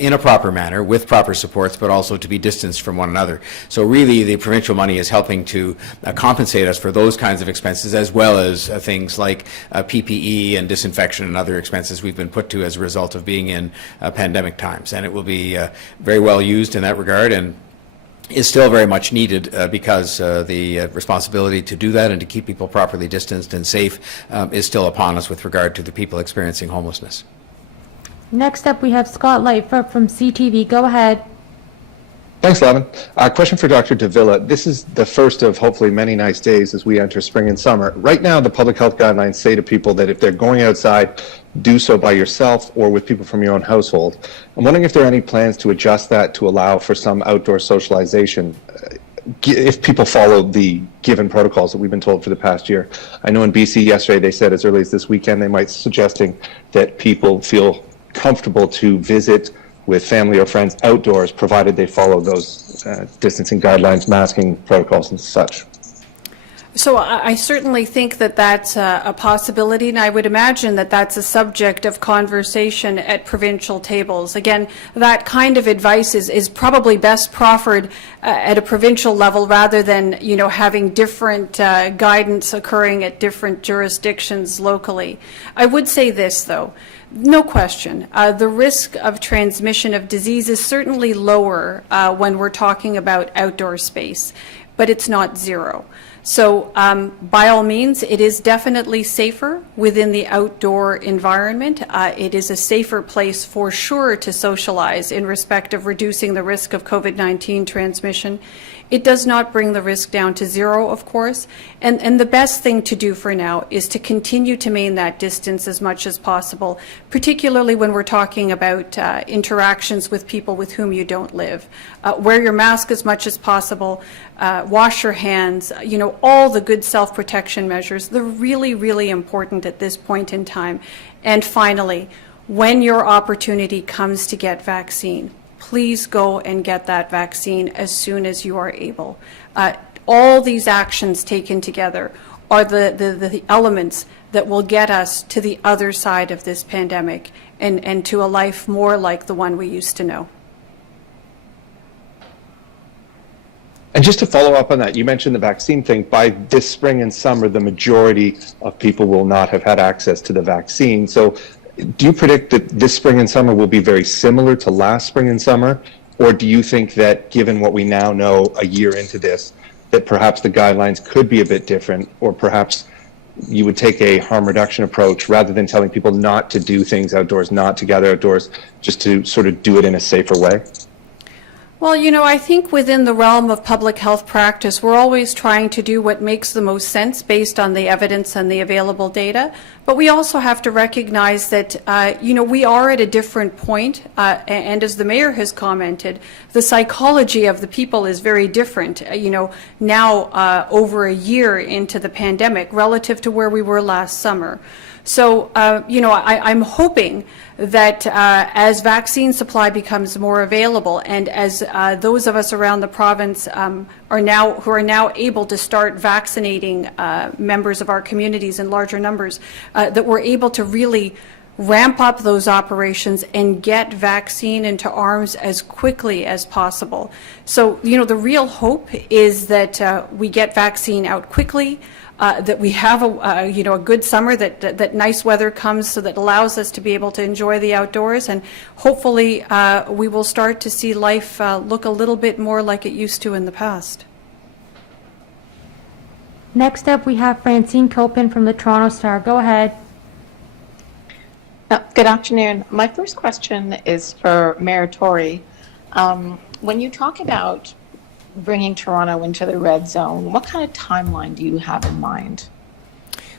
in a proper manner with proper supports, but also to be distanced from one another. So really the provincial money is helping to compensate us for those kinds of expenses, as well as things like PPE and disinfection and other expenses we've been put to as a result of being in pandemic times. And it will be very well used in that regard, and is still very much needed because the responsibility to do that and to keep people properly distanced and safe is still upon us with regard to the people experiencing homelessness. Next up, we have Scott Lightfoot from CTV. Go ahead. Thanks, Lavin. Question for Dr. Davila. This is the first of hopefully many nice days as we enter spring and summer. Right now, the public health guidelines say to people that if they're going outside, do so by yourself or with people from your own household. I'm wondering if there are any plans to adjust that to allow for some outdoor socialization if people follow the given protocols that we've been told for the past year. I know in BC yesterday they said as early as this weekend they might suggesting that people feel comfortable to visit with family or friends outdoors, provided they follow those distancing guidelines, masking protocols, and such. So I certainly think that that's a possibility, and I would imagine that that's a subject of conversation at provincial tables. Again, that kind of advice is probably best proffered at a provincial level rather than, you know, having different guidance occurring at different jurisdictions locally. I would say this, though. No question. The risk of transmission of disease is certainly lower when we're talking about outdoor space, but it's not zero. So by all means, it is definitely safer within the outdoor environment. It is a safer place for sure to socialize in respect of reducing the risk of COVID-19 transmission. It does not bring the risk down to zero, of course, and the best thing to do for now is to continue to maintain that distance as much as possible, particularly when we're talking about interactions with people with whom you don't live. Wear your mask as much as possible, wash your hands, you know, all the good self-protection measures. They're really, really important at this point in time. And finally, when your opportunity comes to get vaccine, please go and get that vaccine as soon as you are able. All these actions taken together are the elements that will get us to the other side of this pandemic and to a life more like the one we used to know. And just to follow up on that, you mentioned the vaccine thing. By this spring and summer, the majority of people will not have had access to the vaccine. So do you predict that this spring and summer will be very similar to last spring and summer? Or do you think that given what we now know a year into this, that perhaps the guidelines could be a bit different, or perhaps you would take a harm reduction approach rather than telling people not to do things outdoors, not to gather outdoors, just to sort of do it in a safer way? Well, you know, I think within the realm of public health practice, we're always trying to do what makes the most sense based on the evidence and the available data. But we also have to recognize that, you know, we are at a different point. And as the mayor has commented, the psychology of the people is very different, you know, now over a year into the pandemic relative to where we were last summer. So, you know, I'm hoping that as vaccine supply becomes more available and as those of us around the province who are now able to start vaccinating members of our communities in larger numbers, that we're able to really ramp up those operations and get vaccine into arms as quickly as possible. So, you know, the real hope is that we get vaccine out quickly, that we have a good summer, that nice weather comes so that allows us to be able to enjoy the outdoors, and hopefully we will start to see life look a little bit more like it used to in the past. Next up, we have Francine Copin from the Toronto Star. Go ahead. Good afternoon. My first question is for Mayor Tory. When you talk about bringing Toronto into the red zone, what kind of timeline do you have in mind?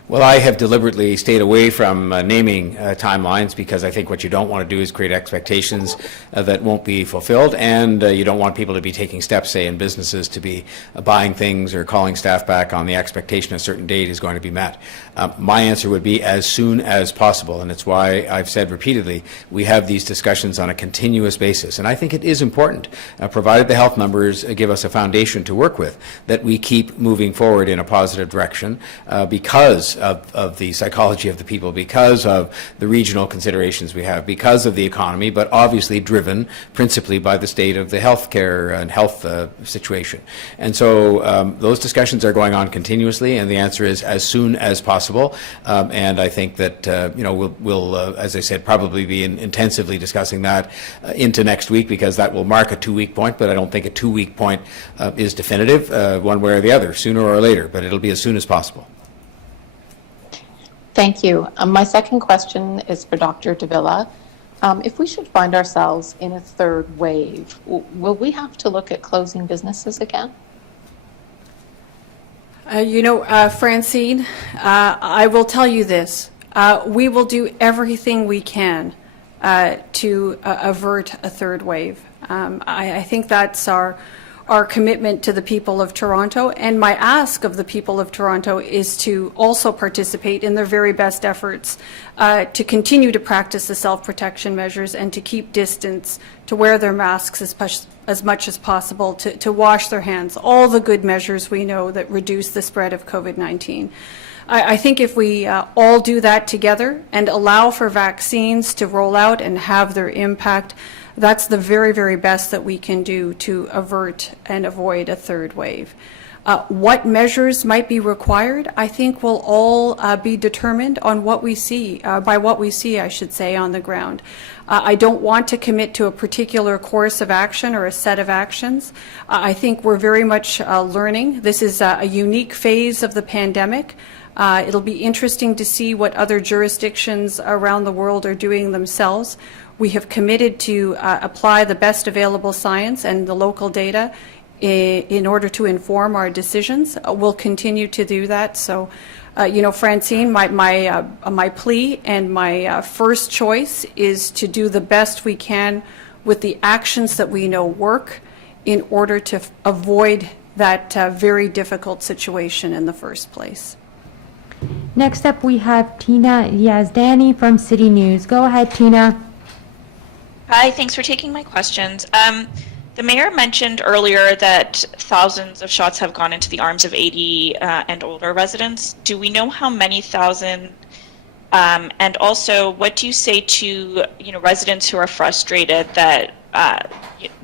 Well, I have deliberately stayed away from naming timelines, because I think what you don't want to do is create expectations that won't be fulfilled, and you don't want people to be taking steps, say, in businesses to be buying things or calling staff back on the expectation a certain date is going to be met. My answer would be as soon as possible, and it's why I've said repeatedly we have these discussions on a continuous basis, and I think it is important, provided the health numbers give us a foundation to work with, that we keep moving forward in a positive direction, because of the psychology of the people, because of the regional considerations we have, because of the economy, but obviously driven principally by the state of the healthcare and health situation. And so those discussions are going on continuously, and the answer is as soon as possible. And I think that we'll as I said, probably be intensively discussing that into next week, because that will mark a 2-week point. But I don't think a 2-week point is definitive one way or the other, sooner or later. But it'll be as soon as possible. Thank you. My second question is for Dr. Davila. If we should find ourselves in a third wave, will we have to look at closing businesses again? Francine, I will tell you this. We will do everything we can to avert a third wave. I think that's our commitment to the people of Toronto, and my ask of the people of Toronto is to also participate in their very best efforts to continue to practice the self-protection measures and to keep distance, to wear their masks as much as possible, to wash their hands, all the good measures we know that reduce the spread of COVID-19. I think if we all do that together and allow for vaccines to roll out and have their impact, that's the very, very best that we can do to avert and avoid a third wave. What measures might be required, I think will all be determined on what we see, by what we see, I should say, on the ground. I don't want to commit to a particular course of action or a set of actions. I think we're very much learning. This is a unique phase of the pandemic. It'll be interesting to see what other jurisdictions around the world are doing themselves. We have committed to apply the best available science and the local data in order to inform our decisions. We'll continue to do that. So, Francine, my plea and my first choice is to do the best we can with the actions that we know work in order to avoid that very difficult situation in the first place. Next up, we have Tina Yazdani from City News. Go ahead, Tina. Hi, thanks for taking my questions. The mayor mentioned earlier that thousands of shots have gone into the arms of 80 and older residents. Do we know how many thousand? And also, what do you say to residents who are frustrated that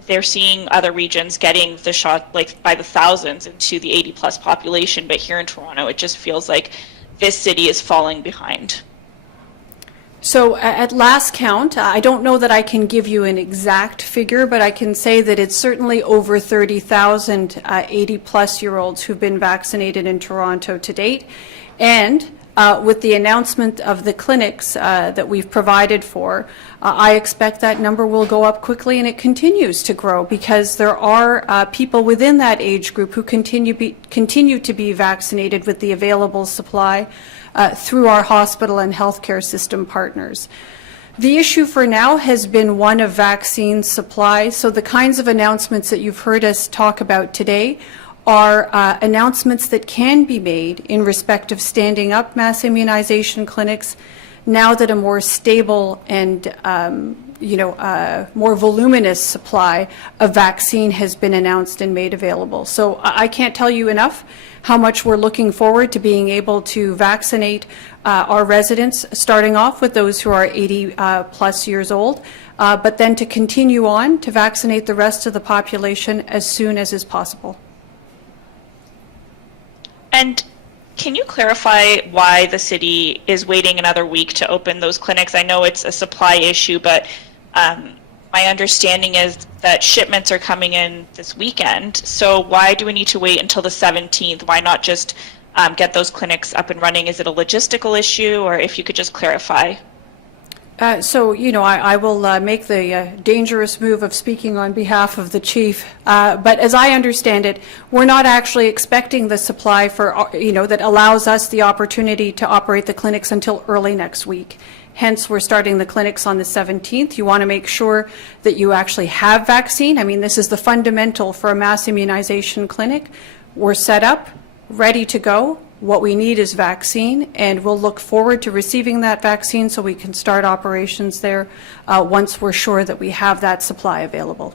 they're seeing other regions getting the shot like by the thousands into the 80+ population, but here in Toronto, it just feels like this city is falling behind? So at last count, I don't know that I can give you an exact figure, but I can say that it's certainly over 30,000 80-plus-year-olds who've been vaccinated in Toronto to date. And with the announcement of the clinics that we've provided for, I expect that number will go up quickly, and it continues to grow because there are people within that age group who continue to be vaccinated with the available supply through our hospital and healthcare system partners. The issue for now has been one of vaccine supply, so the kinds of announcements that you've heard us talk about today are announcements that can be made in respect of standing up mass immunization clinics now that a more stable and more voluminous supply of vaccine has been announced and made available. So I can't tell you enough how much we're looking forward to being able to vaccinate our residents, starting off with those who are 80 plus years old, but then to continue on to vaccinate the rest of the population as soon as is possible. And can you clarify why the city is waiting another week to open those clinics? I know it's a supply issue, but my understanding is that shipments are coming in this weekend. So why do we need to wait until the 17th? Why not just get those clinics up and running? Is it a logistical issue, or if you could just clarify? I will make the dangerous move of speaking on behalf of the chief. But as I understand it, we're not actually expecting the supply for, that allows us the opportunity to operate the clinics until early next week. Hence, we're starting the clinics on the 17th. You want to make sure that you actually have vaccine. I mean, this is the fundamental for a mass immunization clinic. We're set up, ready to go. What we need is vaccine, and we'll look forward to receiving that vaccine so we can start operations there once we're sure that we have that supply available.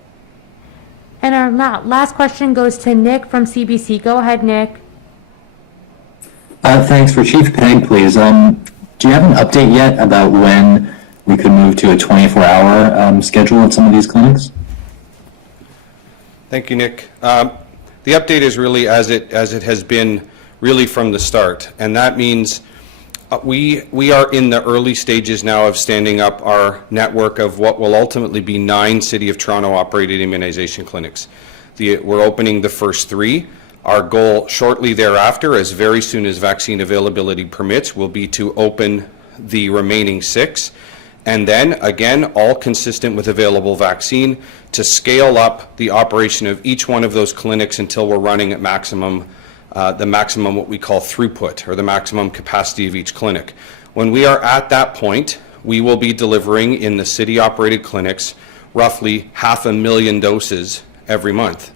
And our last question goes to Nick from CBC. Go ahead, Nick. Thanks. For Chief Pegg, please. Do you have an update yet about when we could move to a 24-hour schedule at some of these clinics? Thank you, Nick. The update is really as it has been really from the start, and that means we are in the early stages now of standing up our network of what will ultimately be 9 City of Toronto operated immunization clinics. We're opening the first 3. Our goal shortly thereafter, as very soon as vaccine availability permits, will be to open the remaining 6. And then, again, all consistent with available vaccine, to scale up the operation of each one of those clinics until we're running at maximum, the maximum what we call throughput, or the maximum capacity of each clinic. When we are at that point, we will be delivering in the city-operated clinics roughly 500,000 doses every month.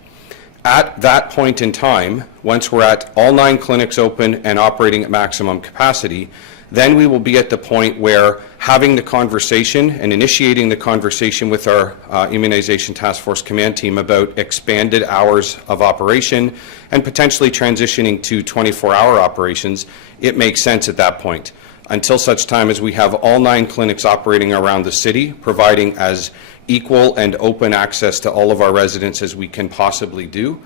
At that point in time, once we're at all 9 clinics open and operating at maximum capacity, then we will be at the point where having the conversation and initiating the conversation with our Immunization Task Force Command Team about expanded hours of operation and potentially transitioning to 24-hour operations, it makes sense at that point. Until such time as we have all 9 clinics operating around the city, providing as equal and open access to all of our residents as we can possibly do,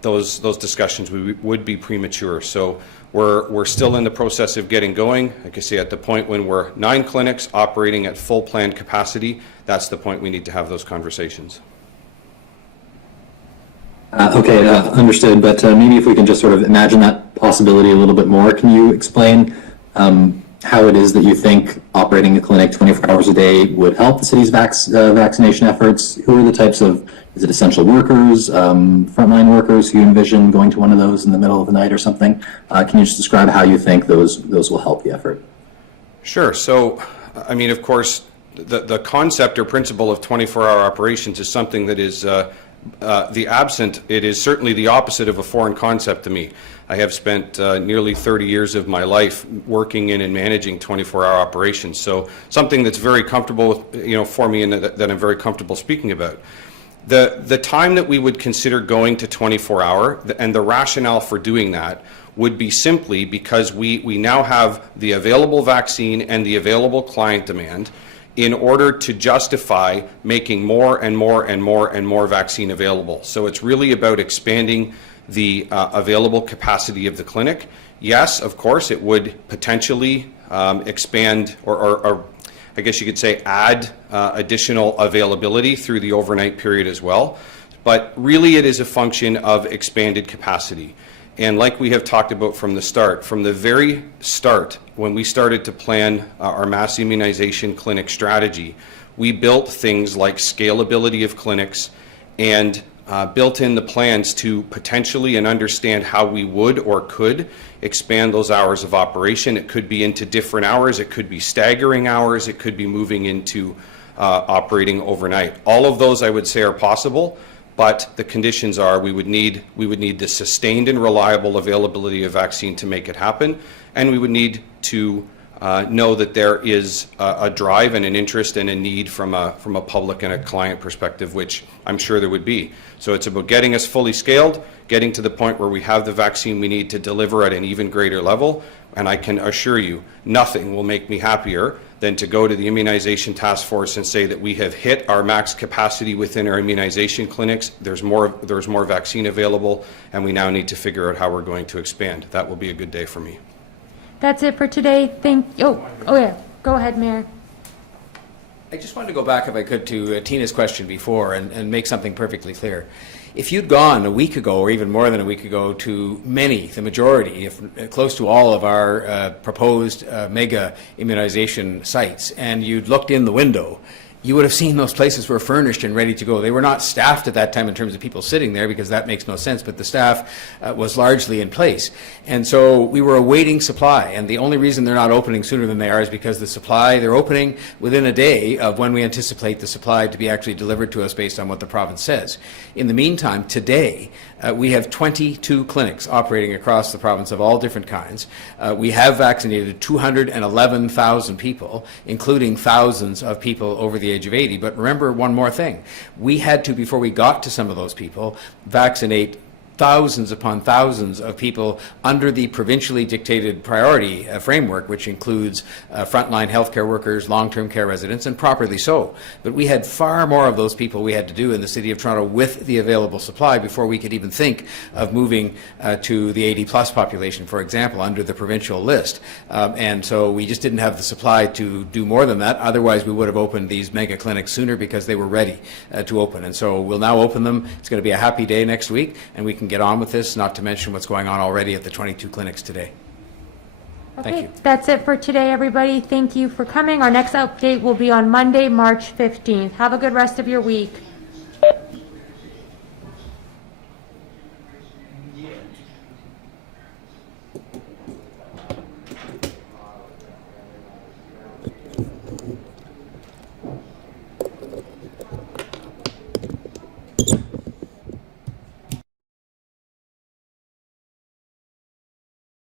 those discussions would be premature. So we're still in the process of getting going. Like I say, at the point when we're 9 clinics operating at full planned capacity, that's the point we need to have those conversations. Okay, understood, but maybe if we can just sort of imagine that possibility a little bit more, can you explain how it is that you think operating a clinic 24 hours a day would help the city's vaccination efforts? Who are the types of, is it essential workers, frontline workers who you envision going to one of those in the middle of the night or something? Can you just describe how you think those will help the effort? Sure. So, I mean, of course, the concept or principle of 24-hour operations is something that is it is certainly the opposite of a foreign concept to me. I have spent nearly 30 years of my life working in and managing 24-hour operations, so something that's very comfortable, for me, and that I'm very comfortable speaking about. The time that we would consider going to 24-hour, and the rationale for doing that, would be simply because we now have the available vaccine and the available client demand in order to justify making more and more and more and more vaccine available. So it's really about expanding the available capacity of the clinic. Yes, of course, it would potentially expand or I guess you could say add additional availability through the overnight period as well. But really it is a function of expanded capacity. And like we have talked about from the very start, when we started to plan our mass immunization clinic strategy, we built things like scalability of clinics and built in the plans to potentially and understand how we would or could expand those hours of operation. It could be into different hours, it could be staggering hours, it could be moving into operating overnight. All of those, I would say, are possible. But the conditions are we would need the sustained and reliable availability of vaccine to make it happen, and we would need to know that there is a drive and an interest and a need from a public and a client perspective, which I'm sure there would be. So it's about getting us fully scaled, getting to the point where we have the vaccine we need to deliver at an even greater level, and I can assure you nothing will make me happier than to go to the Immunization Task Force and say that we have hit our max capacity within our immunization clinics, there's more vaccine available, and we now need to figure out how we're going to expand. That will be a good day for me. That's it for today. Oh yeah, go ahead, Mayor. I just wanted to go back, if I could, to Tina's question before and make something perfectly clear. If you'd gone a week ago, or even more than a week ago, to the majority, if close to all of our proposed mega immunization sites, and you'd looked in the window, you would have seen those places were furnished and ready to go. They were not staffed at that time in terms of people sitting there, because that makes no sense, but the staff was largely in place. And so we were awaiting supply, and the only reason they're not opening sooner than they are is because the supply, they're opening within a day of when we anticipate the supply to be actually delivered to us based on what the province says. In the meantime, today, we have 22 clinics operating across the province of all different kinds. We have vaccinated 211,000 people, including thousands of people over the age of 80. But remember one more thing. We had to, before we got to some of those people, vaccinate thousands upon thousands of people under the provincially dictated priority framework, which includes frontline healthcare workers, long-term care residents, and properly so. But we had far more of those people we had to do in the City of Toronto with the available supply before we could even think of moving to the 80-plus population, for example, under the provincial list. And so we just didn't have the supply to do more than that. Otherwise, we would have opened these mega clinics sooner because they were ready to open. And so we'll now open them. It's going to be a happy day next week, and we can get on with this, not to mention what's going on already at the 22 clinics today. Thank Okay, you. that's it for today, everybody. Thank you for coming. Our next update will be on Monday, March 15th. Have a good rest of your week.